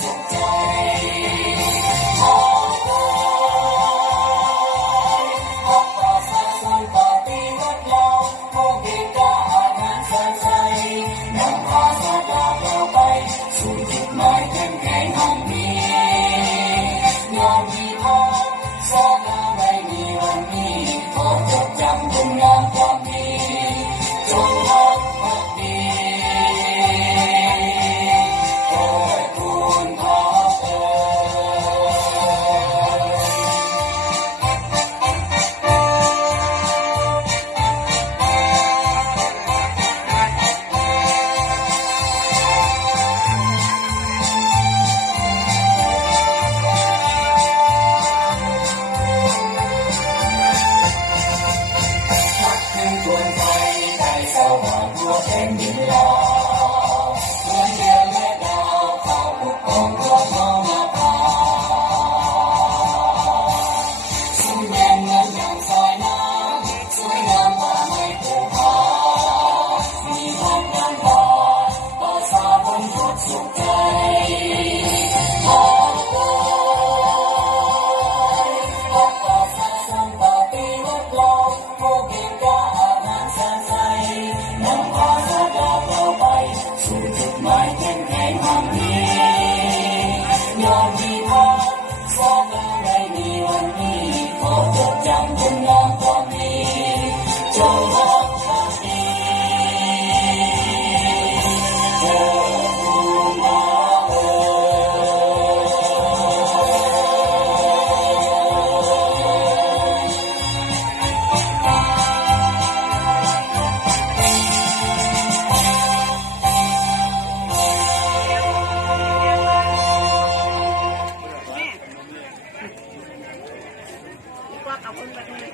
สุขใจขอรักประชาชนปฏิวัติเราผู้กิจการงานสร้างใจนำพาสตาเราไปสู่จุดหมายเข้มแข็งของมียอมมีพอสร้างอะไรในวันนี้ขอจดจำคุณงามความดีจงรักภักดีเถิดคุณพอควรไปในสว่างทั่วแผ่นดินลาวเหมือนเดือนและดาวเข้าปกครองทั่วท้องนาภาสุ่มแดงเงินอย่างสายน้ำสวยงามกว่าไม้ภูผามีพันธุ์ดังดาภาษาบนทุกสุขใจขอรักประชาชนปฏิวัติเราผู้กิจการงานสร้างใจนำพาสตาเราไปสู่จุดหมายเข้มแข็งของมียอมมีพอสร้างอะไรในวันนี้ขอจดจำคุณงามความดีจงรักภักดีเถิดคุณพอว่าเอาคนแบบนี้